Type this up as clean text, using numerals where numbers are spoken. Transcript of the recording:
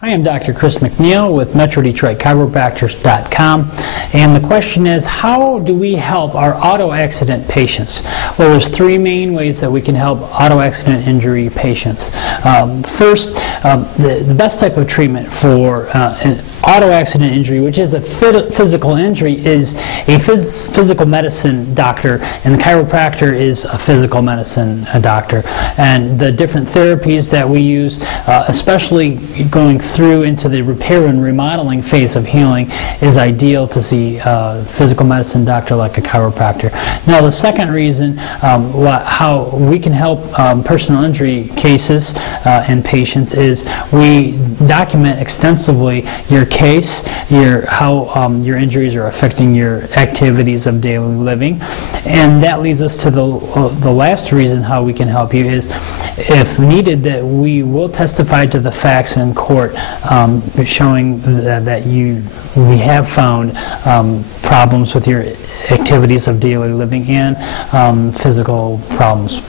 I am Dr. Chris McNeil with MetroDetroitChiropractors.com, and the question is, how do we help our auto accident patients? Well, there's three main ways that we can help auto accident injury patients. First, the best type of treatment for an auto accident injury, which is a physical injury, is a physical medicine doctor, and the chiropractor is a physical medicine doctor. And the different therapies that we use, especially going through into the repair and remodeling phase of healing, is ideal to see a physical medicine doctor like a chiropractor. Now, the second reason how we can help personal injury cases and patients is we document extensively your case, how your injuries are affecting your activities of daily living, and that leads us to the last reason how we can help you is, if needed, that we will testify to the facts in court, showing that we have found problems with your activities of daily living and physical problems.